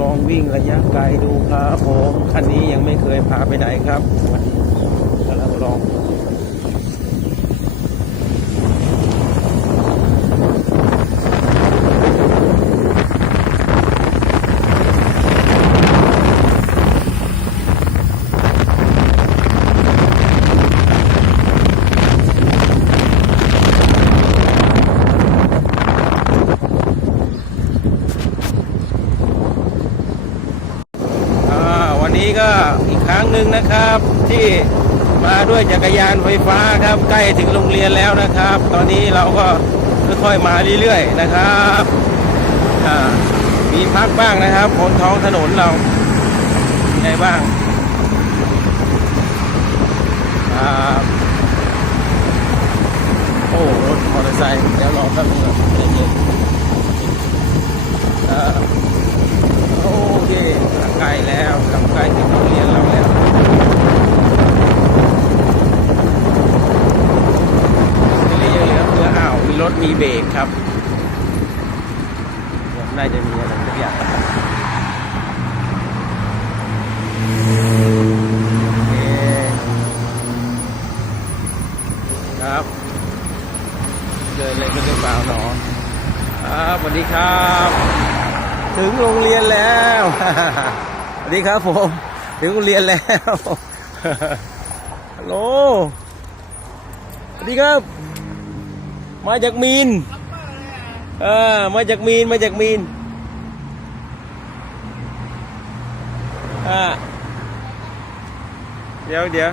ลองวิ่งระยะไกลดูครับผมคันนี้ยังไม่เคยพาไปไหนครับวันนี้กำลังลอง อ่าวันนี้ ก็อีกครั้งหนึ่งนะครับ ที่มาด้วยจักรยานไฟฟ้าครับ ใกล้ถึงโรงเรียนแล้วนะครับ ตอนนี้เราก็ค่อยๆมาเรื่อยๆนะครับมีพักบ้างนะครับบนท้องถนนเราไงบ้างอโอ้รถมอเตอร์ไซค์เดี๋ยวรอแป๊บนึงครับเย็นอ่าโอเคใกลแล้ว ใกล้ถึงโรงเรียนเราแล้วทีนี้ยังเหลือเพื่ออ้าว มีรถมีเบรกครับน่าจะมีอะไรสักอย่างโอเคครับเดินเลยกันหรือเปล่าหนอครับสวัสดีครับ ถึงโรงเรียนแล้ว สวัสดีครับผมถึงโรงเรียนแล้วฮัลโหลสวัสดีครับ มาจากมีนเออมาจากมีนมาจากมีนอ่าเดี๋ยวเดี๋ยว